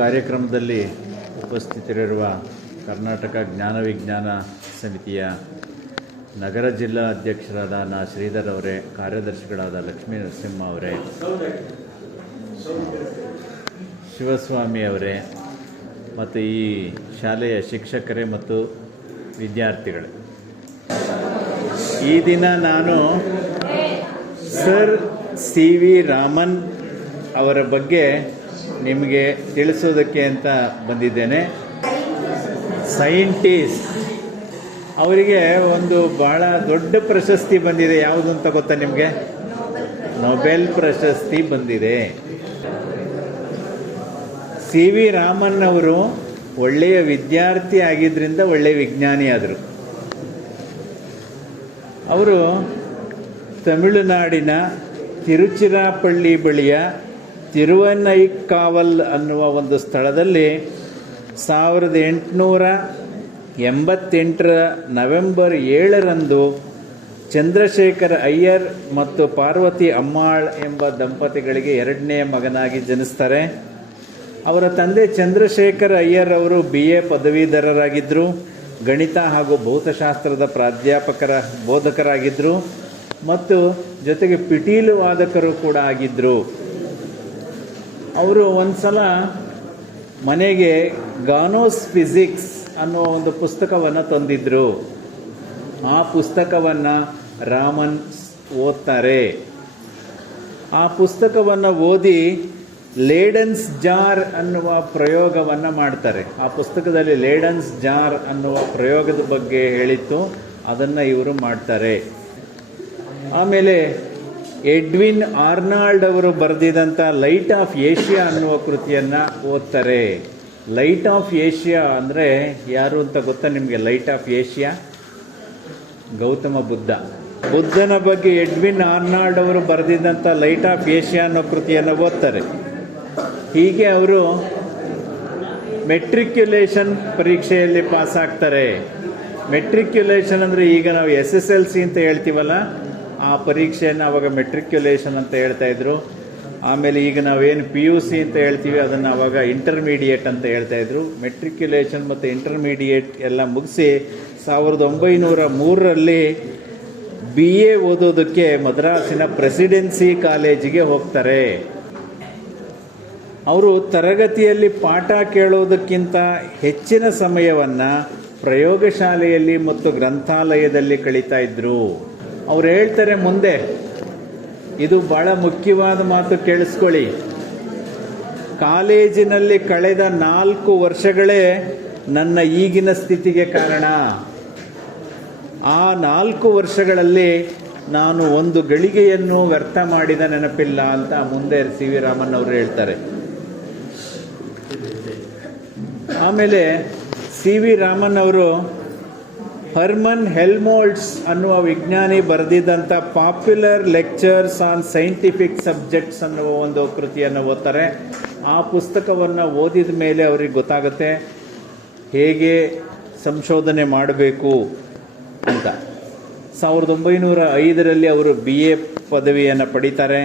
ಕಾರ್ಯಕ್ರಮದಲ್ಲಿ ಉಪಸ್ಥಿತರಿರುವ ಕರ್ನಾಟಕ ಜ್ಞಾನ ವಿಜ್ಞಾನ ಸಮಿತಿಯ ನಗರ ಜಿಲ್ಲಾ ಅಧ್ಯಕ್ಷರಾದ ಶ್ರೀಧರ್ ಅವರೇ, ಕಾರ್ಯದರ್ಶಿಗಳಾದ ಲಕ್ಷ್ಮೀ ನರಸಿಂಹ ಅವರೇ, ಶಿವಸ್ವಾಮಿ ಅವರೇ ಮತ್ತು ಈ ಶಾಲೆಯ ಶಿಕ್ಷಕರೇ ಮತ್ತು ವಿದ್ಯಾರ್ಥಿಗಳೇ, ಈ ದಿನ ನಾನು ಸರ್ ಸಿ ವಿ ರಾಮನ್ ಅವರ ಬಗ್ಗೆ ನಿಮಗೆ ತಿಳಿಸೋದಕ್ಕೆ ಅಂತ ಬಂದಿದ್ದೇನೆ. ಸೈಂಟಿಸ್ಟ್, ಅವರಿಗೆ ಒಂದು ಬಹಳ ದೊಡ್ಡ ಪ್ರಶಸ್ತಿ ಬಂದಿದೆ. ಯಾವುದು ಅಂತ ಗೊತ್ತಾ ನಿಮಗೆ? ನೊಬೆಲ್ ಪ್ರಶಸ್ತಿ ಬಂದಿದೆ. ಸಿ ವಿ ರಾಮನ್ ಅವರು ಒಳ್ಳೆಯ ವಿದ್ಯಾರ್ಥಿ ಆಗಿದ್ದರಿಂದ ಒಳ್ಳೆಯ ವಿಜ್ಞಾನಿ ಆದರು. ಅವರು ತಮಿಳುನಾಡಿನ ತಿರುಚಿರಾಪಳ್ಳಿ ಬಳಿಯ ತಿರುವನೈಕಾವಲ್ ಅನ್ನುವ ಒಂದು ಸ್ಥಳದಲ್ಲಿ 1888 ನವೆಂಬರ್ 7 ಚಂದ್ರಶೇಖರ್ ಅಯ್ಯರ್ ಮತ್ತು ಪಾರ್ವತಿ ಅಮ್ಮಾಳ್ ಎಂಬ ದಂಪತಿಗಳಿಗೆ ಎರಡನೇ ಮಗನಾಗಿ ಜನಿಸ್ತಾರೆ. ಅವರ ತಂದೆ ಚಂದ್ರಶೇಖರ್ ಅಯ್ಯರ್ ಅವರು BA ಪದವೀಧರರಾಗಿದ್ದರು. ಗಣಿತ ಹಾಗೂ ಭೌತಶಾಸ್ತ್ರದ ಬೋಧಕರಾಗಿದ್ದರು ಮತ್ತು ಜೊತೆಗೆ ಪಿಟೀಲು ವಾದಕರು ಕೂಡ ಆಗಿದ್ದರು. ಅವರು ಒಂದು ಸಲ ಮನೆಗೆ ಗಾನೋಸ್ ಫಿಸಿಕ್ಸ್ ಅನ್ನುವ ಒಂದು ಪುಸ್ತಕವನ್ನು ತಂದಿದ್ದರು. ಆ ಪುಸ್ತಕವನ್ನು ರಾಮನ್ ಓದ್ತಾರೆ. ಆ ಪುಸ್ತಕವನ್ನು ಓದಿ ಲೇಡನ್ಸ್ ಜಾರ್ ಅನ್ನುವ ಪ್ರಯೋಗವನ್ನು ಮಾಡ್ತಾರೆ. ಆ ಪುಸ್ತಕದಲ್ಲಿ ಲೇಡನ್ಸ್ ಜಾರ್ ಅನ್ನುವ ಪ್ರಯೋಗದ ಬಗ್ಗೆ ಹೇಳಿತ್ತು, ಅದನ್ನು ಇವರು ಮಾಡ್ತಾರೆ. ಆಮೇಲೆ ಎಡ್ವಿನ್ ಆರ್ನಾಲ್ಡ್ ಅವರು ಬರೆದಿದ್ದಂಥ ಲೈಟ್ ಆಫ್ ಏಷ್ಯಾ ಅನ್ನುವ ಕೃತಿಯನ್ನು ಓದ್ತಾರೆ. ಲೈಟ್ ಆಫ್ ಏಷ್ಯಾ ಅಂದರೆ ಯಾರು ಅಂತ ಗೊತ್ತಾ ನಿಮಗೆ? ಲೈಟ್ ಆಫ್ ಏಷ್ಯಾ ಗೌತಮ ಬುದ್ಧನ ಬಗ್ಗೆ ಎಡ್ವಿನ್ ಆರ್ನಾಲ್ಡ್ ಅವರು ಬರೆದಿದ್ದಂಥ ಲೈಟ್ ಆಫ್ ಏಷ್ಯಾ ಅನ್ನೋ ಕೃತಿಯನ್ನು ಓದ್ತಾರೆ. ಹೀಗೆ ಅವರು ಮೆಟ್ರಿಕ್ಯುಲೇಷನ್ ಪರೀಕ್ಷೆಯಲ್ಲಿ ಪಾಸ್ ಆಗ್ತಾರೆ. ಮೆಟ್ರಿಕ್ಯುಲೇಷನ್ ಅಂದರೆ ಈಗ ನಾವು SSLC ಅಂತ ಹೇಳ್ತೀವಲ್ಲ, ಆ ಪರೀಕ್ಷೆಯನ್ನು ಅವಾಗ ಮೆಟ್ರಿಕ್ಯುಲೇಷನ್ ಅಂತ ಹೇಳ್ತಾ ಇದ್ರು. ಆಮೇಲೆ ಈಗ ನಾವೇನು PUC ಅಂತ ಹೇಳ್ತೀವಿ ಅದನ್ನು ಅವಾಗ ಇಂಟರ್ಮೀಡಿಯೇಟ್ ಅಂತ ಹೇಳ್ತಾ ಇದ್ರು. ಮೆಟ್ರಿಕ್ಯುಲೇಷನ್ ಮತ್ತು ಇಂಟರ್ಮೀಡಿಯೇಟ್ ಎಲ್ಲ ಮುಗಿಸಿ 1903 BA ಓದೋದಕ್ಕೆ ಮದ್ರಾಸಿನ ಪ್ರೆಸಿಡೆನ್ಸಿ ಕಾಲೇಜಿಗೆ ಹೋಗ್ತಾರೆ. ಅವರು ತರಗತಿಯಲ್ಲಿ ಪಾಠ ಕೇಳೋದಕ್ಕಿಂತ ಹೆಚ್ಚಿನ ಸಮಯವನ್ನು ಪ್ರಯೋಗಶಾಲೆಯಲ್ಲಿ ಮತ್ತು ಗ್ರಂಥಾಲಯದಲ್ಲಿ ಕಳೀತಾ ಇದ್ರು. ಅವ್ರು ಹೇಳ್ತಾರೆ ಮುಂದೆ, ಇದು ಬಹಳ ಮುಖ್ಯವಾದ ಮಾತು, ಕೇಳಿಸ್ಕೊಳ್ಳಿ. ಕಾಲೇಜಿನಲ್ಲಿ ಕಳೆದ 4 ವರ್ಷಗಳೇ ನನ್ನ ಈಗಿನ ಸ್ಥಿತಿಗೆ ಕಾರಣ. ಆ 4 ವರ್ಷಗಳಲ್ಲಿ ನಾನು ಒಂದು ಗಳಿಗೆಯನ್ನು ವ್ಯರ್ಥ ಮಾಡಿದ ನೆನಪಿಲ್ಲ ಅಂತ ಮುಂದೆ ಸಿ ವಿ ರಾಮನ್ ಅವರು ಹೇಳ್ತಾರೆ. ಆಮೇಲೆ ಸಿ ವಿ ರಾಮನ್ ಅವರು ಹರ್ಮನ್ ಹೆಲ್ಮೋಲ್ಟ್ಸ್ ಅನ್ನುವ ವಿಜ್ಞಾನಿ ಬರೆದಿದ್ದಂಥ popular lectures on scientific subjects ಅನ್ನುವ ಒಂದು ಕೃತಿಯನ್ನು ಓದ್ತಾರೆ. ಆ ಪುಸ್ತಕವನ್ನು ಓದಿದ ಮೇಲೆ ಅವರಿಗೆ ಗೊತ್ತಾಗುತ್ತೆ ಹೇಗೆ ಸಂಶೋಧನೆ ಮಾಡಬೇಕು ಅಂತ. 1905 ಅವರು BA ಪದವಿಯನ್ನು ಪಡೀತಾರೆ.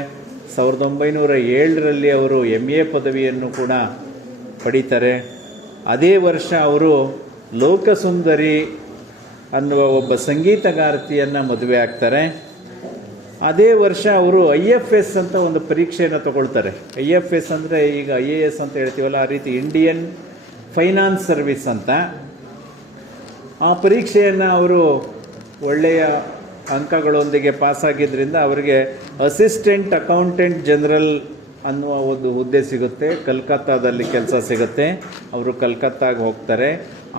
1907 ಅವರು MA ಪದವಿಯನ್ನು ಕೂಡ ಪಡೀತಾರೆ. ಅದೇ ವರ್ಷ ಅವರು ಲೋಕಸುಂದರಿ ಅನ್ನುವ ಒಬ್ಬ ಸಂಗೀತಗಾರ್ತಿಯನ್ನು ಮದುವೆ ಆಗ್ತಾರೆ. ಅದೇ ವರ್ಷ ಅವರು IFS ಅಂತ ಒಂದು ಪರೀಕ್ಷೆಯನ್ನು ತಗೊಳ್ತಾರೆ. IFS ಅಂದರೆ ಈಗ IAS ಅಂತ ಹೇಳ್ತೀವಲ್ಲ, ಆ ರೀತಿ ಇಂಡಿಯನ್ ಫೈನಾನ್ಸ್ ಸರ್ವಿಸ್ ಅಂತ. ಆ ಪರೀಕ್ಷೆಯನ್ನು ಅವರು ಒಳ್ಳೆಯ ಅಂಕಗಳೊಂದಿಗೆ ಪಾಸಾಗಿದ್ದರಿಂದ ಅವರಿಗೆ ಅಸಿಸ್ಟೆಂಟ್ ಅಕೌಂಟೆಂಟ್ ಜನರಲ್ ಅನ್ನುವ ಒಂದು ಹುದ್ದೆ ಸಿಗುತ್ತೆ. ಕಲ್ಕತ್ತಾದಲ್ಲಿ ಕೆಲಸ ಸಿಗುತ್ತೆ. ಅವರು ಕಲ್ಕತ್ತಾಗೆ ಹೋಗ್ತಾರೆ.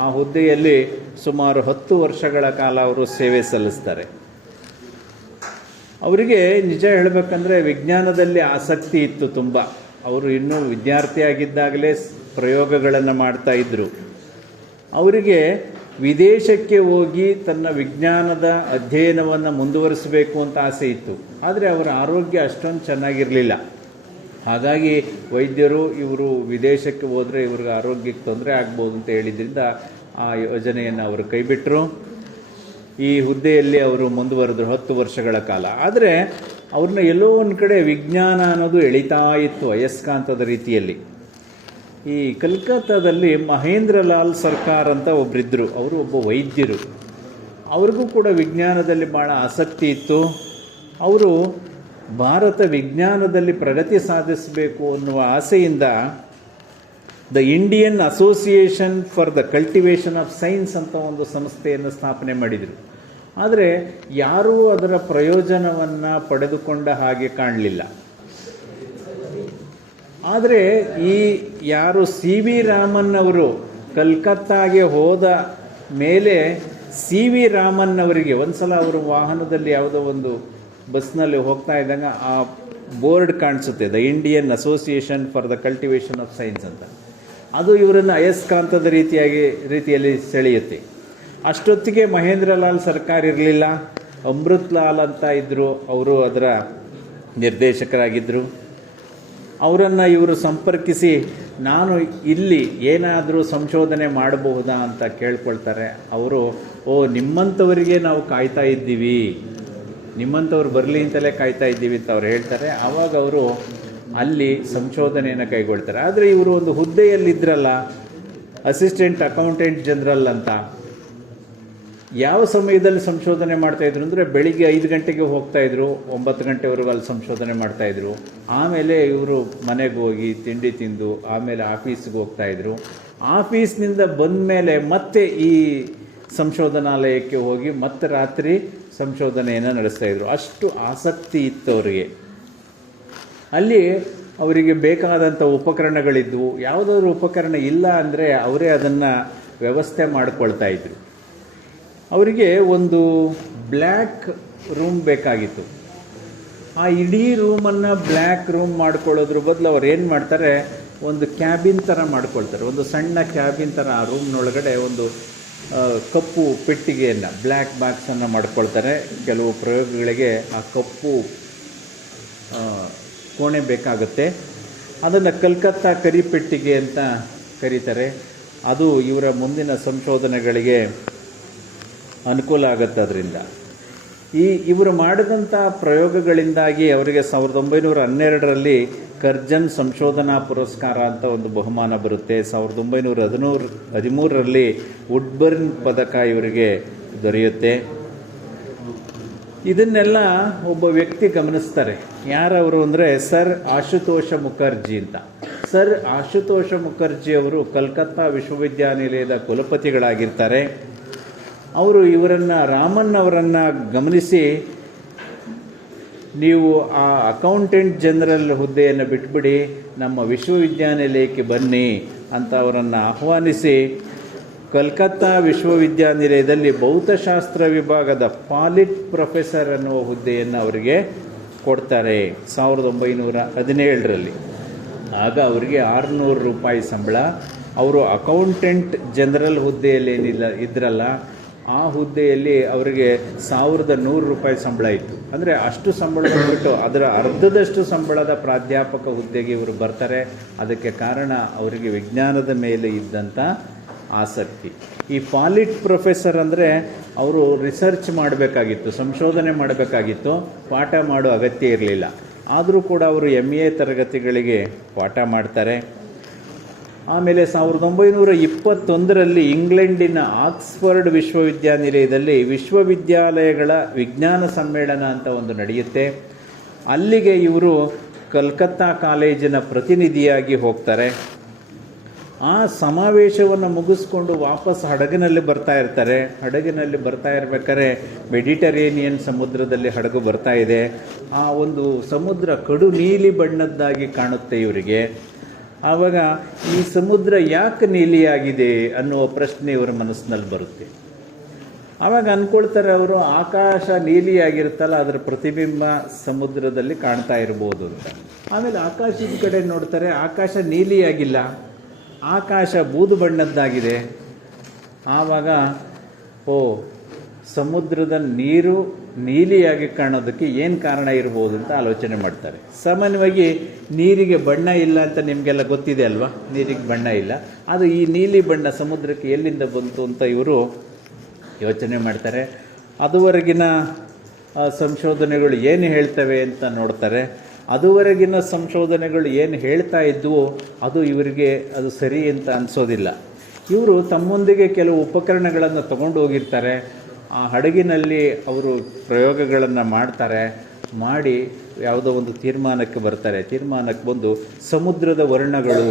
ಆ ಹುದ್ದೆಯಲ್ಲಿ ಸುಮಾರು 10 ವರ್ಷಗಳ ಕಾಲ ಅವರು ಸೇವೆ ಸಲ್ಲಿಸ್ತಾರೆ. ಅವರಿಗೆ ನಿಜ ಹೇಳಬೇಕಂದ್ರೆ ವಿಜ್ಞಾನದಲ್ಲಿ ಆಸಕ್ತಿ ಇತ್ತು ತುಂಬ. ಅವರು ಇನ್ನೂ ವಿದ್ಯಾರ್ಥಿಯಾಗಿದ್ದಾಗಲೇ ಪ್ರಯೋಗಗಳನ್ನು ಮಾಡ್ತಾ ಇದ್ದರು. ಅವರಿಗೆ ವಿದೇಶಕ್ಕೆ ಹೋಗಿ ತನ್ನ ವಿಜ್ಞಾನದ ಅಧ್ಯಯನವನ್ನು ಮುಂದುವರಿಸಬೇಕು ಅಂತ ಆಸೆ ಇತ್ತು. ಆದರೆ ಅವರ ಆರೋಗ್ಯ ಅಷ್ಟೊಂದು ಚೆನ್ನಾಗಿರಲಿಲ್ಲ. ಹಾಗಾಗಿ ವೈದ್ಯರು ಇವರು ವಿದೇಶಕ್ಕೆ ಹೋದರೆ ಇವ್ರಿಗೆ ಆರೋಗ್ಯಕ್ಕೆ ತೊಂದರೆ ಆಗ್ಬೋದು ಅಂತ ಹೇಳಿದ್ರಿಂದ ಆ ಯೋಜನೆಯನ್ನು ಅವರು ಕೈಬಿಟ್ಟರು. ಈ ಹುದ್ದೆಯಲ್ಲಿ ಅವರು ಮುಂದುವರೆದರು 10 ವರ್ಷಗಳ ಕಾಲ. ಆದರೆ ಅವ್ರನ್ನ ಎಲ್ಲೋ ಒಂದು ಕಡೆ ವಿಜ್ಞಾನ ಅನ್ನೋದು ಎಳಿತಾ ಇತ್ತು ಅಯಸ್ಕಾಂತದ ರೀತಿಯಲ್ಲಿ. ಈ ಕಲ್ಕತ್ತಾದಲ್ಲಿ ಮಹೇಂದ್ರ ಲಾಲ್ ಸರ್ಕಾರ್ ಅಂತ ಒಬ್ಬರಿದ್ದರು. ಅವರು ಒಬ್ಬ ವೈದ್ಯರು. ಅವ್ರಿಗೂ ಕೂಡ ವಿಜ್ಞಾನದಲ್ಲಿ ಭಾಳ ಆಸಕ್ತಿ ಇತ್ತು. ಅವರು ಭಾರತ ವಿಜ್ಞಾನದಲ್ಲಿ ಪ್ರಗತಿ ಸಾಧಿಸಬೇಕು ಅನ್ನುವ ಆಸೆಯಿಂದ the Indian association for the cultivation of science ಅಂತ ಒಂದು ಸಂಸ್ಥೆಯನ್ನು ಸ್ಥಾಪನೆ ಮಾಡಿದರು. ಆದರೆ ಯಾರೂ ಅದರ ಪ್ರಯೋಜನವನ್ನು ಪಡೆದುಕೊಂಡ ಹಾಗೆ ಕಾಣಲಿಲ್ಲ. ಆದರೆ ಈ ಯಾರು ಸಿ ವಿ ರಾಮನ್ ಅವರು ಕಲ್ಕತ್ತಾಗೆ ಹೋದ ಮೇಲೆ ಸಿ ವಿ ರಾಮನ್ ಅವರಿಗೆ ಒಂದು ಸಲ ಅವರು ವಾಹನದಲ್ಲಿ ಯಾವುದೋ ಒಂದು ಬಸ್ನಲ್ಲಿ ಹೋಗ್ತಾ ಇದ್ದಾಗ ಆ ಬೋರ್ಡ್ ಕಾಣಿಸುತ್ತೆ, the Indian association for the cultivation of science ಅಂತ. ಅದು ಇವರನ್ನು ಅಯಸ್ಕಾಂತದ ರೀತಿಯಲ್ಲಿ ಸೆಳೆಯುತ್ತೆ. ಅಷ್ಟೊತ್ತಿಗೆ ಮಹೇಂದ್ರ ಲಾಲ್ ಸರ್ಕಾರ್ ಇರಲಿಲ್ಲ, ಅಮೃತ್ ಲಾಲ್ ಅಂತ ಇದ್ದರು, ಅವರು ಅದರ ನಿರ್ದೇಶಕರಾಗಿದ್ದರು. ಅವರನ್ನು ಇವರು ಸಂಪರ್ಕಿಸಿ ನಾನು ಇಲ್ಲಿ ಏನಾದರೂ ಸಂಶೋಧನೆ ಮಾಡಬಹುದಾ ಅಂತ ಕೇಳ್ಕೊಳ್ತಾರೆ. ಅವರು ನಿಮ್ಮಂಥವರಿಗೆ ನಾವು ಕಾಯ್ತಾ ಇದ್ದೀವಿ, ನಿಮ್ಮಂಥವ್ರು ಬರಲಿ ಅಂತಲೇ ಕಾಯ್ತಾ ಇದ್ದೀವಿ ಅಂತ ಅವ್ರು ಹೇಳ್ತಾರೆ. ಆವಾಗ ಅವರು ಅಲ್ಲಿ ಸಂಶೋಧನೆಯನ್ನು ಕೈಗೊಳ್ತಾರೆ. ಆದರೆ ಇವರು ಒಂದು ಹುದ್ದೆಯಲ್ಲಿದ್ದರಲ್ಲ, ಅಸಿಸ್ಟೆಂಟ್ ಅಕೌಂಟೆಂಟ್ ಜನರಲ್ ಅಂತ. ಯಾವ ಸಮಯದಲ್ಲಿ ಸಂಶೋಧನೆ ಮಾಡ್ತಾಯಿದ್ರು ಅಂದರೆ ಬೆಳಿಗ್ಗೆ 5 ಗಂಟೆಗೆ ಹೋಗ್ತಾಯಿದ್ರು, 9 ಗಂಟೆವರೆಗೂ ಅಲ್ಲಿ ಸಂಶೋಧನೆ ಮಾಡ್ತಾಯಿದ್ರು. ಆಮೇಲೆ ಇವರು ಮನೆಗೆ ಹೋಗಿ ತಿಂಡಿ ತಿಂದು ಆಮೇಲೆ ಆಫೀಸ್ಗೆ ಹೋಗ್ತಾಯಿದ್ರು. ಆಫೀಸ್ನಿಂದ ಬಂದ ಮೇಲೆ ಮತ್ತೆ ಈ ಸಂಶೋಧನಾಲಯಕ್ಕೆ ಹೋಗಿ ಮತ್ತೆ ರಾತ್ರಿ ಸಂಶೋಧನೆಯನ್ನು ನಡೆಸ್ತಾಯಿದ್ರು. ಅಷ್ಟು ಆಸಕ್ತಿ ಇತ್ತು ಅವರಿಗೆ. ಅಲ್ಲಿ ಅವರಿಗೆ ಬೇಕಾದಂಥ ಉಪಕರಣಗಳಿದ್ವು. ಯಾವುದಾದ್ರೂ ಉಪಕರಣ ಇಲ್ಲ ಅಂದರೆ ಅವರೇ ಅದನ್ನು ವ್ಯವಸ್ಥೆ ಮಾಡಿಕೊಳ್ತಾ ಇದ್ರು. ಅವರಿಗೆ ಒಂದು ಬ್ಲ್ಯಾಕ್ ರೂಮ್ ಬೇಕಾಗಿತ್ತು. ಆ ಇಡೀ ರೂಮನ್ನು ಬ್ಲ್ಯಾಕ್ ರೂಮ್ ಮಾಡ್ಕೊಳ್ಳೋದ್ರ ಬದಲು ಅವ್ರು ಏನು ಮಾಡ್ತಾರೆ, ಒಂದು ಕ್ಯಾಬಿನ್ ಥರ ಮಾಡ್ಕೊಳ್ತಾರೆ. ಒಂದು ಸಣ್ಣ ಕ್ಯಾಬಿನ್ ಥರ ಆ ರೂಮ್ನೊಳಗಡೆ ಒಂದು ಕಪ್ಪು ಪೆಟ್ಟಿಗೆಯನ್ನು, ಬ್ಲ್ಯಾಕ್ ಬಾಕ್ಸನ್ನು ಮಾಡ್ಕೊಳ್ತಾರೆ. ಕೆಲವು ಪ್ರಯೋಗಗಳಿಗೆ ಆ ಕಪ್ಪು ಕೋಣೆ ಬೇಕಾಗುತ್ತೆ. ಅದನ್ನು ಕಲ್ಕತ್ತಾ ಕರಿಪೆಟ್ಟಿಗೆ ಅಂತ ಕರೀತಾರೆ. ಅದು ಇವರ ಮುಂದಿನ ಸಂಶೋಧನೆಗಳಿಗೆ ಅನುಕೂಲ ಆಗುತ್ತೆ. ಅದರಿಂದ ಇವರು ಮಾಡಿದಂಥ ಪ್ರಯೋಗಗಳಿಂದಾಗಿ ಅವರಿಗೆ 1912ರಲ್ಲಿ ಕರ್ಜನ್ ಸಂಶೋಧನಾ ಪುರಸ್ಕಾರ ಅಂತ ಒಂದು ಬಹುಮಾನ ಬರುತ್ತೆ. 1913ರಲ್ಲಿ ವುಡ್ಬರ್ನ್ ಪದಕ ಇವರಿಗೆ ದೊರೆಯುತ್ತೆ. ಇದನ್ನೆಲ್ಲ ಒಬ್ಬ ವ್ಯಕ್ತಿ ಗಮನಿಸ್ತಾರೆ. ಯಾರವರು ಅಂದರೆ ಸರ್ ಆಶುತೋಷ ಮುಖರ್ಜಿ ಅಂತ. ಸರ್ ಆಶುತೋಷ ಮುಖರ್ಜಿ ಅವರು ಕಲ್ಕತ್ತಾ ವಿಶ್ವವಿದ್ಯಾನಿಲಯದ ಕುಲಪತಿಗಳಾಗಿರ್ತಾರೆ. ಅವರು ರಾಮನ್ ಅವರನ್ನು ಗಮನಿಸಿ, ನೀವು ಆ ಅಕೌಂಟೆಂಟ್ ಜನರಲ್ ಹುದ್ದೆಯನ್ನು ಬಿಟ್ಬಿಡಿ, ನಮ್ಮ ವಿಶ್ವವಿದ್ಯಾನಿಲಯಕ್ಕೆ ಬನ್ನಿ ಅಂತ ಅವರನ್ನು ಆಹ್ವಾನಿಸಿ ಕಲ್ಕತ್ತಾ ವಿಶ್ವವಿದ್ಯಾನಿಲಯದಲ್ಲಿ ಭೌತಶಾಸ್ತ್ರ ವಿಭಾಗದ ಪಾಲಿಟ್ ಪ್ರೊಫೆಸರ್ ಅನ್ನುವ ಹುದ್ದೆಯನ್ನು ಅವರಿಗೆ ಕೊಡ್ತಾರೆ 1917ರಲ್ಲಿ. ಆಗ ಅವರಿಗೆ 600 ರೂಪಾಯಿ ಸಂಬಳ. ಅವರು ಅಕೌಂಟೆಂಟ್ ಜನರಲ್ ಹುದ್ದೆಯಲ್ಲಿ ಇದ್ರಲ್ಲ, ಆ ಹುದ್ದೆಯಲ್ಲಿ ಅವರಿಗೆ 1100 ರೂಪಾಯಿ ಸಂಬಳ ಇತ್ತು. ಅಂದರೆ ಅಷ್ಟು ಸಂಬಳ ಬಿಟ್ಟು ಅದರ ಅರ್ಧದಷ್ಟು ಸಂಬಳದ ಪ್ರಾಧ್ಯಾಪಕ ಹುದ್ದೆಗೆ ಇವರು ಬರ್ತಾರೆ. ಅದಕ್ಕೆ ಕಾರಣ ಅವರಿಗೆ ವಿಜ್ಞಾನದ ಮೇಲೆ ಇದ್ದಂಥ ಆಸಕ್ತಿ. ಈ ಪಾಲಿಟ್ ಪ್ರೊಫೆಸರ್ ಅಂದರೆ ಅವರು ರಿಸರ್ಚ್ ಮಾಡಬೇಕಾಗಿತ್ತು, ಸಂಶೋಧನೆ ಮಾಡಬೇಕಾಗಿತ್ತು, ಪಾಠ ಮಾಡೋ ಅಗತ್ಯ ಇರಲಿಲ್ಲ. ಆದರೂ ಕೂಡ ಅವರು MA ತರಗತಿಗಳಿಗೆ ಪಾಠ ಮಾಡ್ತಾರೆ. ಆಮೇಲೆ 1921ರಲ್ಲಿ ಇಂಗ್ಲೆಂಡಿನ ಆಕ್ಸ್ಫರ್ಡ್ ವಿಶ್ವವಿದ್ಯಾನಿಲಯದಲ್ಲಿ ವಿಶ್ವವಿದ್ಯಾಲಯಗಳ ವಿಜ್ಞಾನ ಸಮ್ಮೇಳನ ಅಂತ ಒಂದು ನಡೆಯುತ್ತೆ. ಅಲ್ಲಿಗೆ ಇವರು ಕಲ್ಕತ್ತಾ ಕಾಲೇಜಿನ ಪ್ರತಿನಿಧಿಯಾಗಿ ಹೋಗ್ತಾರೆ. ಆ ಸಮಾವೇಶವನ್ನು ಮುಗಿಸ್ಕೊಂಡು ವಾಪಸ್ ಹಡಗಿನಲ್ಲಿ ಬರ್ತಾ ಇರ್ತಾರೆ. ಹಡಗಿನಲ್ಲಿ ಬರ್ತಾ ಇರ್ಬೇಕಾದ್ರೆ ಮೆಡಿಟರೇನಿಯನ್ ಸಮುದ್ರದಲ್ಲಿ ಹಡಗು ಬರ್ತಾ ಇದೆ. ಆ ಒಂದು ಸಮುದ್ರ ಕಡು ನೀಲಿ ಬಣ್ಣದ್ದಾಗಿ ಕಾಣುತ್ತೆ ಇವರಿಗೆ. ಆವಾಗ ಈ ಸಮುದ್ರ ಯಾಕೆ ನೀಲಿಯಾಗಿದೆ ಅನ್ನುವ ಪ್ರಶ್ನೆ ಇವರ ಮನಸ್ಸಿನಲ್ಲಿ ಬರುತ್ತೆ. ಆವಾಗ ಅಂದ್ಕೊಳ್ತಾರೆ ಅವರು, ಆಕಾಶ ನೀಲಿಯಾಗಿರುತ್ತಲ್ಲ, ಅದರ ಪ್ರತಿಬಿಂಬ ಸಮುದ್ರದಲ್ಲಿ ಕಾಣ್ತಾ ಇರ್ಬೋದು ಅಂತ. ಆಮೇಲೆ ಆಕಾಶದ ಕಡೆ ನೋಡ್ತಾರೆ, ಆಕಾಶ ನೀಲಿಯಾಗಿಲ್ಲ, ಆಕಾಶ ಬೂದು ಬಣ್ಣದ್ದಾಗಿದೆ. ಆವಾಗ ಸಮುದ್ರದ ನೀರು ನೀಲಿಯಾಗಿ ಕಾಣೋದಕ್ಕೆ ಏನು ಕಾರಣ ಇರ್ಬೋದು ಅಂತ ಆಲೋಚನೆ ಮಾಡ್ತಾರೆ. ಸಾಮಾನ್ಯವಾಗಿ ನೀರಿಗೆ ಬಣ್ಣ ಇಲ್ಲ ಅಂತ ನಿಮಗೆಲ್ಲ ಗೊತ್ತಿದೆ ಅಲ್ವಾ, ನೀರಿಗೆ ಬಣ್ಣ ಇಲ್ಲ. ಅದು ಈ ನೀಲಿ ಬಣ್ಣ ಸಮುದ್ರಕ್ಕೆ ಎಲ್ಲಿಂದ ಬಂತು ಅಂತ ಇವರು ಯೋಚನೆ ಮಾಡ್ತಾರೆ. ಅದುವರೆಗಿನ ಸಂಶೋಧನೆಗಳು ಏನು ಹೇಳ್ತವೆ ಅಂತ ನೋಡ್ತಾರೆ. ಅದುವರೆಗಿನ ಸಂಶೋಧನೆಗಳು ಏನು ಹೇಳ್ತಾ ಇದ್ವು ಅದು ಇವರಿಗೆ ಅದು ಸರಿ ಅಂತ ಅನಿಸೋದಿಲ್ಲ. ಇವರು ತಮ್ಮೊಂದಿಗೆ ಕೆಲವು ಉಪಕರಣಗಳನ್ನು ತಗೊಂಡು ಹೋಗಿರ್ತಾರೆ. ಆ ಹಡಗಿನಲ್ಲಿ ಅವರು ಪ್ರಯೋಗಗಳನ್ನು ಮಾಡ್ತಾರೆ. ಮಾಡಿ ಯಾವುದೋ ಒಂದು ತೀರ್ಮಾನಕ್ಕೆ ಬರ್ತಾರೆ. ತೀರ್ಮಾನಕ್ಕೆ ಬಂದು ಸಮುದ್ರದ ವರ್ಣಗಳು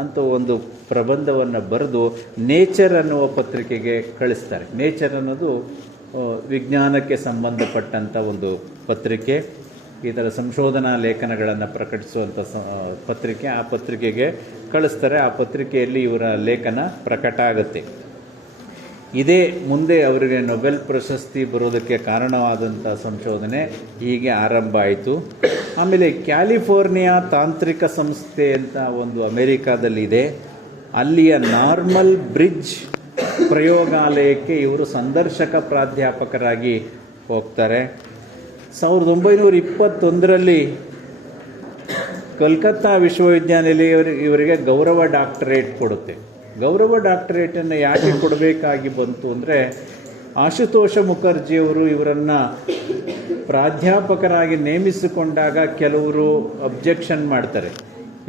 ಅಂತ ಒಂದು ಪ್ರಬಂಧವನ್ನು ಬರೆದು ನೇಚರ್ ಅನ್ನುವ ಪತ್ರಿಕೆಗೆ ಕಳಿಸ್ತಾರೆ. ನೇಚರ್ ಅನ್ನೋದು ವಿಜ್ಞಾನಕ್ಕೆ ಸಂಬಂಧಪಟ್ಟಂಥ ಒಂದು ಪತ್ರಿಕೆ. ಈ ಥರ ಸಂಶೋಧನಾ ಲೇಖನಗಳನ್ನು ಪ್ರಕಟಿಸುವಂಥ ಪತ್ರಿಕೆ. ಆ ಪತ್ರಿಕೆಗೆ ಕಳಿಸ್ತಾರೆ. ಆ ಪತ್ರಿಕೆಯಲ್ಲಿ ಇವರ ಲೇಖನ ಪ್ರಕಟ ಆಗುತ್ತೆ. ಇದೇ ಮುಂದೆ ಅವರಿಗೆ ನೊಬೆಲ್ ಪ್ರಶಸ್ತಿ ಬರೋದಕ್ಕೆ ಕಾರಣವಾದಂಥ ಸಂಶೋಧನೆ ಹೀಗೆ ಆರಂಭ ಆಯಿತು. ಆಮೇಲೆ ಕ್ಯಾಲಿಫೋರ್ನಿಯಾ ತಾಂತ್ರಿಕ ಸಂಸ್ಥೆ ಅಂತ ಒಂದು ಅಮೆರಿಕಾದಲ್ಲಿದೆ. ಅಲ್ಲಿಯ ನಾರ್ಮಲ್ ಬ್ರಿಡ್ಜ್ ಪ್ರಯೋಗಾಲಯಕ್ಕೆ ಇವರು ಸಂದರ್ಶಕ ಪ್ರಾಧ್ಯಾಪಕರಾಗಿ ಹೋಗ್ತಾರೆ. 1921ರಲ್ಲಿ ಕಲ್ಕತ್ತಾ ವಿಶ್ವವಿದ್ಯಾನಿಲಯ ಇವರಿಗೆ ಗೌರವ ಡಾಕ್ಟರೇಟ್ ಕೊಡುತ್ತೆ. ಗೌರವ ಡಾಕ್ಟರೇಟನ್ನು ಯಾಕೆ ಕೊಡಬೇಕಾಗಿ ಬಂತು ಅಂದರೆ, ಆಶುತೋಷ ಮುಖರ್ಜಿಯವರು ಇವರನ್ನು ಪ್ರಾಧ್ಯಾಪಕರಾಗಿ ನೇಮಿಸಿಕೊಂಡಾಗ ಕೆಲವರು ಅಬ್ಜೆಕ್ಷನ್ ಮಾಡ್ತಾರೆ.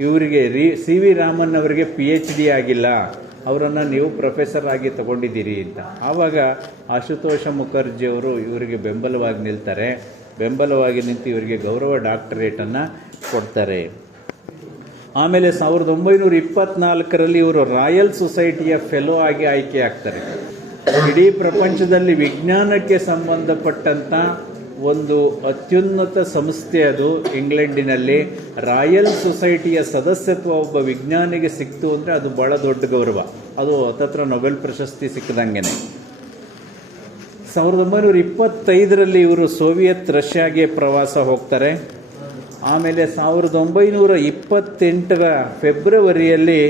ಇವರಿಗೆ ಸಿ ವಿ ರಾಮನ್ ಅವರಿಗೆ PhD ಆಗಿಲ್ಲ, ಅವರನ್ನು ನೀವು ಪ್ರೊಫೆಸರ್ ಆಗಿ ತಗೊಂಡಿದ್ದೀರಿ ಅಂತ. ಆವಾಗ ಆಶುತೋಷ ಮುಖರ್ಜಿಯವರು ಇವರಿಗೆ ಬೆಂಬಲವಾಗಿ ನಿಲ್ತಾರೆ. ಬೆಂಬಲವಾಗಿ ನಿಂತು ಇವರಿಗೆ ಗೌರವ ಡಾಕ್ಟರೇಟನ್ನು ಕೊಡ್ತಾರೆ. ಆಮೇಲೆ 1924ರಲ್ಲಿ ಇವರು ರಾಯಲ್ ಸೊಸೈಟಿಯ ಫೆಲೋ ಆಗಿ ಆಯ್ಕೆ ಆಗ್ತಾರೆ. ಇಡೀ ಪ್ರಪಂಚದಲ್ಲಿ ವಿಜ್ಞಾನಕ್ಕೆ ಸಂಬಂಧಪಟ್ಟಂಥ ಒಂದು ಅತ್ಯುನ್ನತ ಸಂಸ್ಥೆ ಅದು ಇಂಗ್ಲೆಂಡಿನಲ್ಲಿ. ರಾಯಲ್ ಸೊಸೈಟಿಯ ಸದಸ್ಯತ್ವ ಒಬ್ಬ ವಿಜ್ಞಾನಿಗೆ ಸಿಕ್ತು ಅಂದರೆ ಅದು ಭಾಳ ದೊಡ್ಡ ಗೌರವ. ಅದು ಹತ್ತತ್ರ ನೊಬೆಲ್ ಪ್ರಶಸ್ತಿ ಸಿಕ್ಕದಂಗೆನೆ. 1925ರಲ್ಲಿ ಇವರು ಸೋವಿಯತ್ ರಷ್ಯಾಗೆ ಪ್ರವಾಸ ಹೋಗ್ತಾರೆ. ಆಮೇಲೆ 1928ರ ಫೆಬ್ರವರಿಯಲ್ಲಿ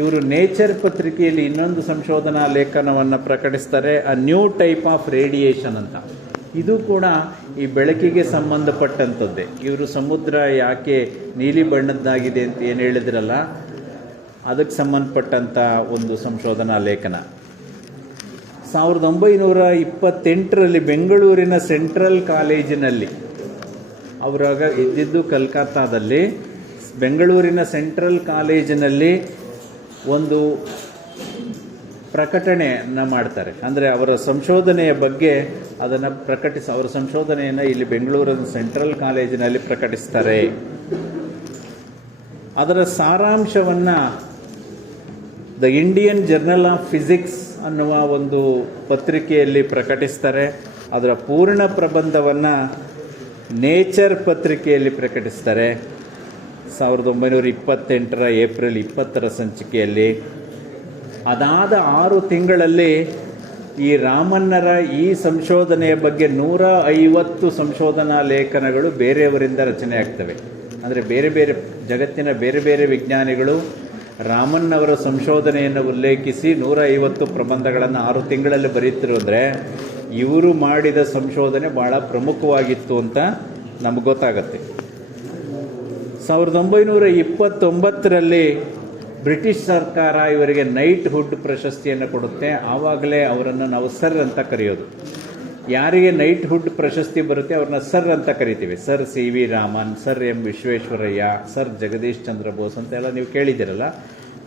ಇವರು ನೇಚರ್ ಪತ್ರಿಕೆಯಲ್ಲಿ ಇನ್ನೊಂದು ಸಂಶೋಧನಾ ಲೇಖನವನ್ನು ಪ್ರಕಟಿಸ್ತಾರೆ, a new type of radiation ಅಂತ. ಇದು ಕೂಡ ಈ ಬೆಳಕಿಗೆ ಸಂಬಂಧಪಟ್ಟಂಥದ್ದೇ. ಇವರು ಸಮುದ್ರ ಯಾಕೆ ನೀಲಿ ಬಣ್ಣದ್ದಾಗಿದೆ ಅಂತ ಏನು ಹೇಳಿದ್ರಲ್ಲ, ಅದಕ್ಕೆ ಸಂಬಂಧಪಟ್ಟಂಥ ಒಂದು ಸಂಶೋಧನಾ ಲೇಖನ. 1928ರಲ್ಲಿ ಬೆಂಗಳೂರಿನ ಸೆಂಟ್ರಲ್ ಕಾಲೇಜಿನಲ್ಲಿ, ಅವರಾಗ ಇದ್ದಿದ್ದು ಕಲ್ಕತ್ತಾದಲ್ಲಿ, ಬೆಂಗಳೂರಿನ ಸೆಂಟ್ರಲ್ ಕಾಲೇಜಿನಲ್ಲಿ ಒಂದು ಪ್ರಕಟಣೆಯನ್ನು ಮಾಡ್ತಾರೆ. ಅಂದರೆ ಅವರ ಸಂಶೋಧನೆಯ ಬಗ್ಗೆ ಅದನ್ನು ಅವರ ಸಂಶೋಧನೆಯನ್ನು ಇಲ್ಲಿ ಬೆಂಗಳೂರಿನ ಸೆಂಟ್ರಲ್ ಕಾಲೇಜಿನಲ್ಲಿ ಪ್ರಕಟಿಸ್ತಾರೆ. ಅದರ ಸಾರಾಂಶವನ್ನು the Indian journal of physics ಅನ್ನುವ ಒಂದು ಪತ್ರಿಕೆಯಲ್ಲಿ ಪ್ರಕಟಿಸ್ತಾರೆ. ಅದರ ಪೂರ್ಣ ಪ್ರಬಂಧವನ್ನು ನೇಚರ್ ಪತ್ರಿಕೆಯಲ್ಲಿ ಪ್ರಕಟಿಸ್ತಾರೆ 1928ರ ಏಪ್ರಿಲ್ 20ರ ಸಂಚಿಕೆಯಲ್ಲಿ. ಅದಾದ 6 ತಿಂಗಳಲ್ಲಿ ಈ ರಾಮನ್ನರ ಈ ಸಂಶೋಧನೆಯ ಬಗ್ಗೆ 150 ಸಂಶೋಧನಾ ಲೇಖನಗಳು ಬೇರೆಯವರಿಂದ ರಚನೆ ಆಗ್ತವೆ. ಅಂದರೆ ಬೇರೆ ಬೇರೆ ಜಗತ್ತಿನ ಬೇರೆ ಬೇರೆ ವಿಜ್ಞಾನಿಗಳು ರಾಮನ್ ಅವರ ಸಂಶೋಧನೆಯನ್ನು ಉಲ್ಲೇಖಿಸಿ 150 ಪ್ರಬಂಧಗಳನ್ನು 6 ತಿಂಗಳಲ್ಲಿ ಬರೀತಿರು. ಅಂದರೆ ಇವರು ಮಾಡಿದ ಸಂಶೋಧನೆ ಭಾಳ ಪ್ರಮುಖವಾಗಿತ್ತು ಅಂತ ನಮಗೆ ಗೊತ್ತಾಗತ್ತೆ. 1929ರಲ್ಲಿ ಬ್ರಿಟಿಷ್ ಸರ್ಕಾರ ಇವರಿಗೆ ನೈಟ್ ಹುಡ್ ಪ್ರಶಸ್ತಿಯನ್ನು ಕೊಡುತ್ತೆ. ಆವಾಗಲೇ ಅವರನ್ನು ನಾವು ಸರ್ ಅಂತ ಕರೆಯೋದು. ಯಾರಿಗೆ ನೈಟ್ ಹುಡ್ ಪ್ರಶಸ್ತಿ ಬರುತ್ತೆ ಅವ್ರನ್ನ ಸರ್ ಅಂತ ಕರಿತೀವಿ. Sir C V Raman, sir M Visvesvaraya, sir Jagadish Chandra Bose ಅಂತೆಲ್ಲ ನೀವು ಕೇಳಿದ್ದೀರಲ್ಲ.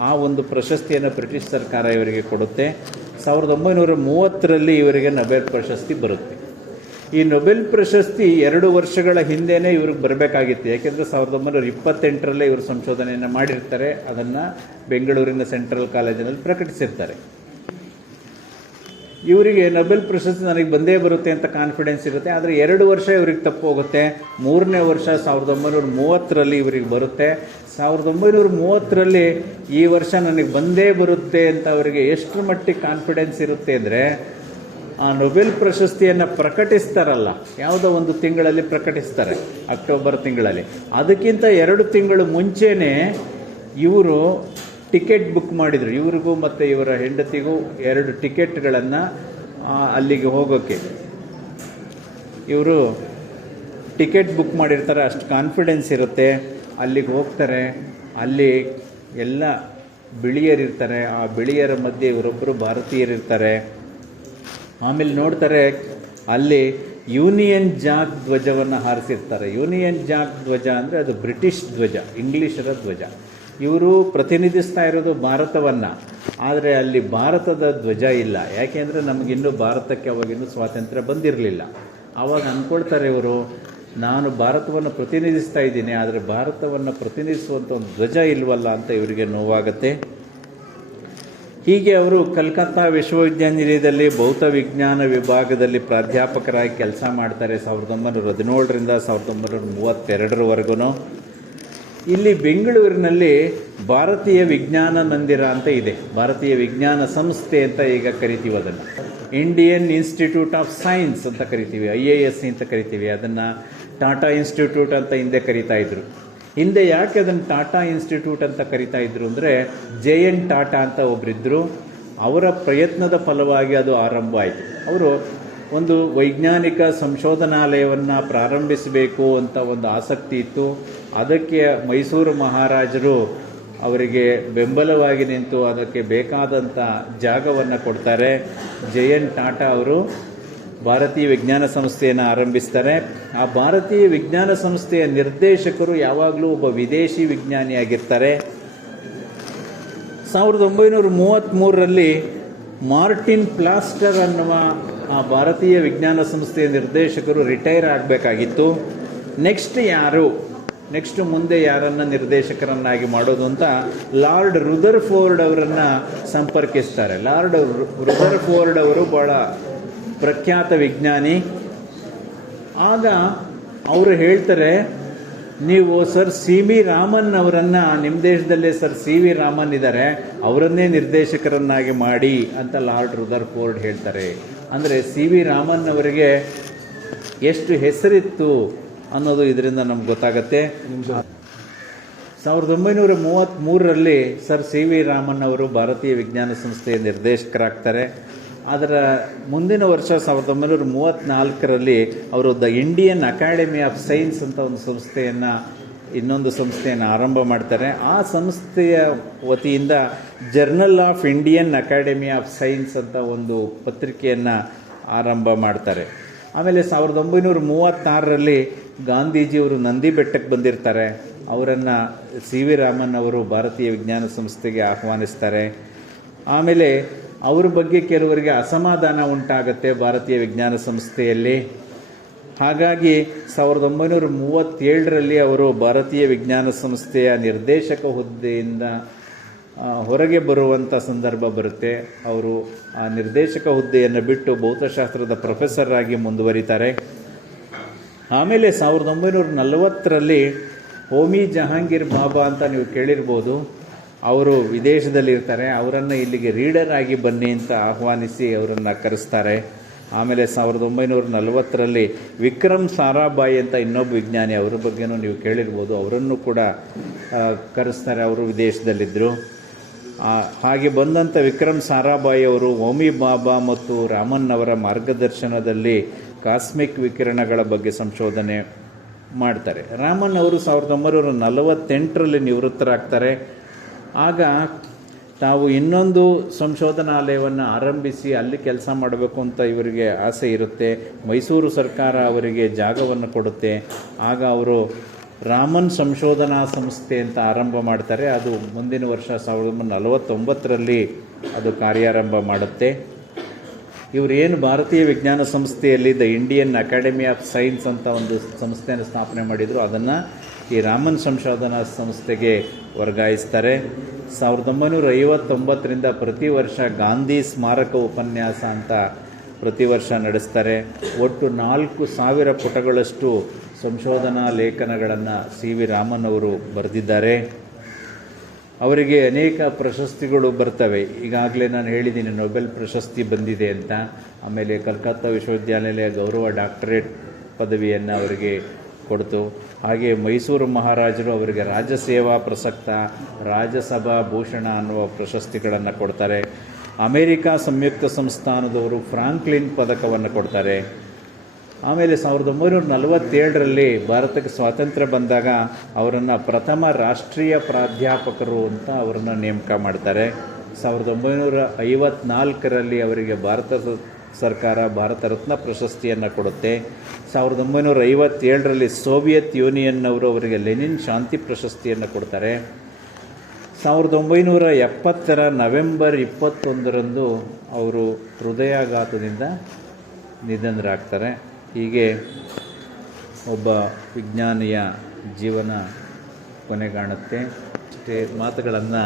ಆ ಒಂದು ಪ್ರಶಸ್ತಿಯನ್ನು ಬ್ರಿಟಿಷ್ ಸರ್ಕಾರ ಇವರಿಗೆ ಕೊಡುತ್ತೆ. 1930ರಲ್ಲಿ ಇವರಿಗೆ ನೊಬೆಲ್ ಪ್ರಶಸ್ತಿ ಬರುತ್ತೆ. ಈ ನೊಬೆಲ್ ಪ್ರಶಸ್ತಿ 2 ವರ್ಷಗಳ ಹಿಂದೆಯೇ ಇವ್ರಿಗೆ ಬರಬೇಕಾಗಿತ್ತು. ಯಾಕೆಂದರೆ 1928ರಲ್ಲೇ ಇವರು ಸಂಶೋಧನೆಯನ್ನು ಮಾಡಿರ್ತಾರೆ. ಅದನ್ನು ಬೆಂಗಳೂರಿನ ಸೆಂಟ್ರಲ್ ಕಾಲೇಜಿನಲ್ಲಿ ಪ್ರಕಟಿಸಿರ್ತಾರೆ. ಇವರಿಗೆ ನೊಬೆಲ್ ಪ್ರಶಸ್ತಿ ನನಗೆ ಬಂದೇ ಬರುತ್ತೆ ಅಂತ ಕಾನ್ಫಿಡೆನ್ಸ್ ಇರುತ್ತೆ. ಆದರೆ 2 ವರ್ಷ ಇವ್ರಿಗೆ ತಪ್ಪು ಹೋಗುತ್ತೆ. 3ನೇ ವರ್ಷ 1930ರಲ್ಲಿ ಇವರಿಗೆ ಬರುತ್ತೆ. 1930ರಲ್ಲಿ ಈ ವರ್ಷ ನನಗೆ ಬಂದೇ ಬರುತ್ತೆ ಅಂತ ಅವರಿಗೆ ಎಷ್ಟು ಮಟ್ಟಿಗೆ ಕಾನ್ಫಿಡೆನ್ಸ್ ಇರುತ್ತೆ ಅಂದರೆ, ಆ ನೊಬೆಲ್ ಪ್ರಶಸ್ತಿಯನ್ನು ಪ್ರಕಟಿಸ್ತಾರಲ್ಲ, ಯಾವುದೋ ಒಂದು ತಿಂಗಳಲ್ಲಿ ಪ್ರಕಟಿಸ್ತಾರೆ, ಅಕ್ಟೋಬರ್ ತಿಂಗಳಲ್ಲಿ. ಅದಕ್ಕಿಂತ 2 ತಿಂಗಳು ಮುಂಚೆನೇ ಇವರು ಟಿಕೆಟ್ ಬುಕ್ ಮಾಡಿದರು. ಇವ್ರಿಗೂ ಮತ್ತು ಇವರ ಹೆಂಡತಿಗೂ 2 ಟಿಕೆಟ್ಗಳನ್ನು ಅಲ್ಲಿಗೆ ಹೋಗೋಕ್ಕೆ ಇವರು ಟಿಕೆಟ್ ಬುಕ್ ಮಾಡಿರ್ತಾರೆ. ಅಷ್ಟು ಕಾನ್ಫಿಡೆನ್ಸ್ ಇರುತ್ತೆ. ಅಲ್ಲಿಗೆ ಹೋಗ್ತಾರೆ. ಅಲ್ಲಿ ಎಲ್ಲ ಬಿಳಿಯರಿರ್ತಾರೆ. ಆ ಬಿಳಿಯರ ಮಧ್ಯೆ ಇವರೊಬ್ಬರು ಭಾರತೀಯರಿರ್ತಾರೆ. ಆಮೇಲೆ ನೋಡ್ತಾರೆ ಅಲ್ಲಿ ಯೂನಿಯನ್ ಜಾಕ್ ಧ್ವಜವನ್ನು ಹಾರಿಸಿರ್ತಾರೆ. ಯೂನಿಯನ್ ಜಾಕ್ ಧ್ವಜ ಅಂದರೆ ಅದು ಬ್ರಿಟಿಷ್ ಧ್ವಜ, ಇಂಗ್ಲೀಷರ ಧ್ವಜ. ಇವರು ಪ್ರತಿನಿಧಿಸ್ತಾ ಇರೋದು ಭಾರತವನ್ನು, ಆದರೆ ಅಲ್ಲಿ ಭಾರತದ ಧ್ವಜ ಇಲ್ಲ. ಯಾಕೆಂದರೆ ನಮಗಿನ್ನೂ ಭಾರತಕ್ಕೆ ಅವಾಗಿನ್ನೂ ಸ್ವಾತಂತ್ರ್ಯ ಬಂದಿರಲಿಲ್ಲ. ಆವಾಗ ಅಂದ್ಕೊಳ್ತಾರೆ ಇವರು, ನಾನು ಭಾರತವನ್ನು ಪ್ರತಿನಿಧಿಸ್ತಾ ಇದ್ದೀನಿ, ಆದರೆ ಭಾರತವನ್ನು ಪ್ರತಿನಿಧಿಸುವಂಥ ಒಂದು ಧ್ವಜ ಇಲ್ವಲ್ಲ ಅಂತ ಇವರಿಗೆ ನೋವಾಗುತ್ತೆ. ಹೀಗೆ ಅವರು ಕಲ್ಕತ್ತಾ ವಿಶ್ವವಿದ್ಯಾನಿಲಯದಲ್ಲಿ ಭೌತ ವಿಜ್ಞಾನ ವಿಭಾಗದಲ್ಲಿ ಪ್ರಾಧ್ಯಾಪಕರಾಗಿ ಕೆಲಸ ಮಾಡ್ತಾರೆ 1917ರಿಂದ 1932ರವರೆಗೂ. ಇಲ್ಲಿ ಬೆಂಗಳೂರಿನಲ್ಲಿ ಭಾರತೀಯ ವಿಜ್ಞಾನ ಮಂದಿರ ಅಂತ ಇದೆ, ಭಾರತೀಯ ವಿಜ್ಞಾನ ಸಂಸ್ಥೆ ಅಂತ ಈಗ ಕರಿತೀವಿ. ಅದನ್ನು ಇಂಡಿಯನ್ ಇನ್ಸ್ಟಿಟ್ಯೂಟ್ ಆಫ್ ಸೈನ್ಸ್ ಅಂತ ಕರಿತೀವಿ, IISc ಅಂತ ಕರಿತೀವಿ. ಅದನ್ನು ಟಾಟಾ ಇನ್ಸ್ಟಿಟ್ಯೂಟ್ ಅಂತ ಹಿಂದೆ ಕರಿತಾ ಇದ್ರು. ಹಿಂದೆ ಯಾಕೆ ಅದನ್ನು ಟಾಟಾ ಇನ್ಸ್ಟಿಟ್ಯೂಟ್ ಅಂತ ಕರಿತಾ ಇದ್ರು ಅಂದರೆ, JN ಟಾಟಾ ಅಂತ ಒಬ್ಬರಿದ್ದರು. ಅವರ ಪ್ರಯತ್ನದ ಫಲವಾಗಿ ಅದು ಆರಂಭ ಆಯಿತು. ಅವರು ಒಂದು ವೈಜ್ಞಾನಿಕ ಸಂಶೋಧನಾಲಯವನ್ನು ಪ್ರಾರಂಭಿಸಬೇಕು ಅಂತ ಒಂದು ಆಸಕ್ತಿ ಇತ್ತು. ಅದಕ್ಕೆ ಮೈಸೂರು ಮಹಾರಾಜರು ಅವರಿಗೆ ಬೆಂಬಲವಾಗಿ ನಿಂತು ಅದಕ್ಕೆ ಬೇಕಾದಂಥ ಜಾಗವನ್ನು ಕೊಡ್ತಾರೆ. JN ಟಾಟಾ ಅವರು ಭಾರತೀಯ ವಿಜ್ಞಾನ ಸಂಸ್ಥೆಯನ್ನು ಆರಂಭಿಸ್ತಾರೆ. ಆ ಭಾರತೀಯ ವಿಜ್ಞಾನ ಸಂಸ್ಥೆಯ ನಿರ್ದೇಶಕರು ಯಾವಾಗಲೂ ಒಬ್ಬ ವಿದೇಶಿ ವಿಜ್ಞಾನಿಯಾಗಿರ್ತಾರೆ. 1933ರಲ್ಲಿ ಮಾರ್ಟಿನ್ ಪ್ಲಾಸ್ಟರ್ ಅನ್ನುವ ಆ ಭಾರತೀಯ ವಿಜ್ಞಾನ ಸಂಸ್ಥೆಯ ನಿರ್ದೇಶಕರು ರಿಟೈರ್ ಆಗಬೇಕಾಗಿತ್ತು. ನೆಕ್ಸ್ಟ್ ಮುಂದೆ ಯಾರನ್ನು ನಿರ್ದೇಶಕರನ್ನಾಗಿ ಮಾಡೋದು ಅಂತ ಲಾರ್ಡ್ ರುದರ್ಫೋರ್ಡ್ ಅವರನ್ನು ಸಂಪರ್ಕಿಸ್ತಾರೆ. ಲಾರ್ಡ್ ರುದರ್ಫೋರ್ಡ್ ಅವರು ಭಾಳ ಪ್ರಖ್ಯಾತ ವಿಜ್ಞಾನಿ. ಆಗ ಅವರು ಹೇಳ್ತಾರೆ, ನೀವು ಸರ್ CV ರಾಮನ್ ಅವರನ್ನು, ನಿಮ್ಮ ದೇಶದಲ್ಲೇ ಸರ್ CV ರಾಮನ್ ಇದ್ದಾರೆ, ಅವರನ್ನೇ ನಿರ್ದೇಶಕರನ್ನಾಗಿ ಮಾಡಿ ಅಂತ ಲಾರ್ಡ್ ರುದರ್ಫೋರ್ಡ್ ಹೇಳ್ತಾರೆ. ಅಂದರೆ CV ರಾಮನ್ ಅವರಿಗೆ ಎಷ್ಟು ಹೆಸರಿತ್ತು ಅನ್ನೋದು ಇದರಿಂದ ನಮ್ಗೆ ಗೊತ್ತಾಗತ್ತೆ. 1933ರಲ್ಲಿ ಸರ್ CV ರಾಮನ್ ಅವರು ಭಾರತೀಯ ವಿಜ್ಞಾನ ಸಂಸ್ಥೆಯ ನಿರ್ದೇಶಕರಾಗ್ತಾರೆ. ಅದರ ಮುಂದಿನ ವರ್ಷ 1934ರಲ್ಲಿ ಅವರು the Indian academy of science ಅಂತ ಇನ್ನೊಂದು ಸಂಸ್ಥೆಯನ್ನು ಆರಂಭ ಮಾಡ್ತಾರೆ. ಆ ಸಂಸ್ಥೆಯ ವತಿಯಿಂದ journal of Indian academy of science ಅಂತ ಒಂದು ಪತ್ರಿಕೆಯನ್ನು ಆರಂಭ ಮಾಡ್ತಾರೆ. ಆಮೇಲೆ 1936ರಲ್ಲಿ ಗಾಂಧೀಜಿಯವರು ನಂದಿ ಬೆಟ್ಟಕ್ಕೆ ಬಂದಿರ್ತಾರೆ. ಅವರನ್ನು CV ರಾಮನ್ ಅವರು ಭಾರತೀಯ ವಿಜ್ಞಾನ ಸಂಸ್ಥೆಗೆ ಆಹ್ವಾನಿಸ್ತಾರೆ. ಆಮೇಲೆ ಅವ್ರ ಬಗ್ಗೆ ಕೆಲವರಿಗೆ ಅಸಮಾಧಾನ ಉಂಟಾಗುತ್ತೆ ಭಾರತೀಯ ವಿಜ್ಞಾನ ಸಂಸ್ಥೆಯಲ್ಲಿ. ಹಾಗಾಗಿ 1937ರಲ್ಲಿ ಅವರು ಭಾರತೀಯ ವಿಜ್ಞಾನ ಸಂಸ್ಥೆಯ ನಿರ್ದೇಶಕ ಹುದ್ದೆಯಿಂದ ಹೊರಗೆ ಬರುವಂಥ ಸಂದರ್ಭ ಬರುತ್ತೆ. ಅವರು ಆ ನಿರ್ದೇಶಕ ಹುದ್ದೆಯನ್ನು ಬಿಟ್ಟು ಭೌತಶಾಸ್ತ್ರದ ಪ್ರೊಫೆಸರ್ ಆಗಿ ಮುಂದುವರಿತಾರೆ. ಆಮೇಲೆ 1940ರಲ್ಲಿ ಹೋಮಿ ಜಹಾಂಗೀರ್ ಬಾಬಾ ಅಂತ ನೀವು ಕೇಳಿರ್ಬೋದು, ಅವರು ವಿದೇಶದಲ್ಲಿರ್ತಾರೆ. ಅವರನ್ನು ಇಲ್ಲಿಗೆ ರೀಡರ್ ಆಗಿ ಬನ್ನಿ ಅಂತ ಆಹ್ವಾನಿಸಿ ಅವರನ್ನು ಕರೆಸ್ತಾರೆ. ಆಮೇಲೆ 1940ರಲ್ಲಿ ವಿಕ್ರಮ್ ಸಾರಾಭಾಯಿ ಅಂತ ಇನ್ನೊಬ್ಬ ವಿಜ್ಞಾನಿ, ಅವರ ಬಗ್ಗೆನೂ ನೀವು ಕೇಳಿರ್ಬೋದು, ಅವರನ್ನು ಕೂಡ ಕರೆಸ್ತಾರೆ. ಅವರು ವಿದೇಶದಲ್ಲಿದ್ದರು. ಹಾಗೆ ಬಂದಂಥ ವಿಕ್ರಮ್ ಸಾರಾಭಾಯಿ ಅವರು ಹೋಮಿ ಬಾಬಾ ಮತ್ತು ರಾಮನ್ ಅವರ ಮಾರ್ಗದರ್ಶನದಲ್ಲಿ ಕಾಸ್ಮಿಕ್ ವಿಕಿರಣಗಳ ಬಗ್ಗೆ ಸಂಶೋಧನೆ ಮಾಡ್ತಾರೆ. ರಾಮನ್ ಅವರು 1948ರಲ್ಲಿ ನಿವೃತ್ತರಾಗ್ತಾರೆ. ಆಗ ತಾವು ಇನ್ನೊಂದು ಸಂಶೋಧನಾಲಯವನ್ನು ಆರಂಭಿಸಿ ಅಲ್ಲಿ ಕೆಲಸ ಮಾಡಬೇಕು ಅಂತ ಇವರಿಗೆ ಆಸೆ ಇರುತ್ತೆ. ಮೈಸೂರು ಸರ್ಕಾರ ಅವರಿಗೆ ಜಾಗವನ್ನು ಕೊಡುತ್ತೆ. ಆಗ ಅವರು ರಾಮನ್ ಸಂಶೋಧನಾ ಸಂಸ್ಥೆ ಅಂತ ಆರಂಭ ಮಾಡ್ತಾರೆ. ಅದು ಮುಂದಿನ ವರ್ಷ 1949ರಲ್ಲಿ ಅದು ಕಾರ್ಯಾರಂಭ ಮಾಡುತ್ತೆ. ಇವರೇನು ಭಾರತೀಯ ವಿಜ್ಞಾನ ಸಂಸ್ಥೆಯಲ್ಲಿ the Indian academy of science ಅಂತ ಒಂದು ಸಂಸ್ಥೆಯನ್ನು ಸ್ಥಾಪನೆ ಮಾಡಿದರು, ಅದನ್ನು ಈ ರಾಮನ್ ಸಂಶೋಧನಾ ಸಂಸ್ಥೆಗೆ ವರ್ಗಾಯಿಸ್ತಾರೆ. 1959ರಿಂದ ಪ್ರತಿ ವರ್ಷ ಗಾಂಧಿ ಸ್ಮಾರಕ ಉಪನ್ಯಾಸ ಅಂತ ಪ್ರತಿ ವರ್ಷ ನಡೆಸ್ತಾರೆ. ಒಟ್ಟು 4000 ಪುಟಗಳಷ್ಟು ಸಂಶೋಧನಾ ಲೇಖನಗಳನ್ನು CV ರಾಮನ್ ಅವರು ಬರೆದಿದ್ದಾರೆ. ಅವರಿಗೆ ಅನೇಕ ಪ್ರಶಸ್ತಿಗಳು ಬರ್ತವೆ. ಈಗಾಗಲೇ ನಾನು ಹೇಳಿದ್ದೀನಿ, ನೊಬೆಲ್ ಪ್ರಶಸ್ತಿ ಬಂದಿದೆ ಅಂತ. ಆಮೇಲೆ ಕಲ್ಕತ್ತಾ ವಿಶ್ವವಿದ್ಯಾನಿಲಯ ಗೌರವ ಡಾಕ್ಟರೇಟ್ ಪದವಿಯನ್ನು ಅವರಿಗೆ ಕೊಡ್ತು. ಹಾಗೆ ಮೈಸೂರು ಮಹಾರಾಜರು ಅವರಿಗೆ ರಾಜಸೇವಾ ಪ್ರಸಕ್ತ, ರಾಜಸಭಾ ಭೂಷಣ ಅನ್ನುವ ಪ್ರಶಸ್ತಿಗಳನ್ನು ಕೊಡ್ತಾರೆ. ಅಮೇರಿಕಾ ಸಂಯುಕ್ತ ಸಂಸ್ಥಾನದವರು ಫ್ರಾಂಕ್ಲಿನ್ ಪದಕವನ್ನು ಕೊಡ್ತಾರೆ. ಆಮೇಲೆ 1947ರಲ್ಲಿ ಭಾರತಕ್ಕೆ ಸ್ವಾತಂತ್ರ್ಯ ಬಂದಾಗ ಅವರನ್ನು ಪ್ರಥಮ ರಾಷ್ಟ್ರೀಯ ಪ್ರಾಧ್ಯಾಪಕರು ಅಂತ ಅವರನ್ನು ನೇಮಕ ಮಾಡ್ತಾರೆ. 1954ರಲ್ಲಿ ಅವರಿಗೆ ಭಾರತ ಸರ್ಕಾರ ಭಾರತ ರತ್ನ ಪ್ರಶಸ್ತಿಯನ್ನು ಕೊಡುತ್ತೆ. 1957ರಲ್ಲಿ ಸೋವಿಯತ್ ಯೂನಿಯನ್ನವರು ಅವರಿಗೆ ಲೆನಿನ್ ಶಾಂತಿ ಪ್ರಶಸ್ತಿಯನ್ನು ಕೊಡ್ತಾರೆ. 1970ರ ನವೆಂಬರ್ 21ರಂದು ಅವರು ಹೃದಯಾಘಾತದಿಂದ ನಿಧನರಾಗ್ತಾರೆ. ಹೀಗೆ ಒಬ್ಬ ವಿಜ್ಞಾನಿಯ ಜೀವನ ಕೊನೆಗಾಣುತ್ತೆ. ಇಷ್ಟೇ ಮಾತುಗಳನ್ನು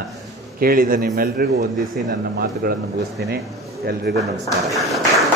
ಕೇಳಿದ ನಿಮ್ಮೆಲ್ಲರಿಗೂ ವಂದಿಸಿ ನನ್ನ ಮಾತುಗಳನ್ನು ಮುಗಿಸ್ತೀನಿ. ಎಲ್ರಿಗೂ ನಮಸ್ಕಾರ.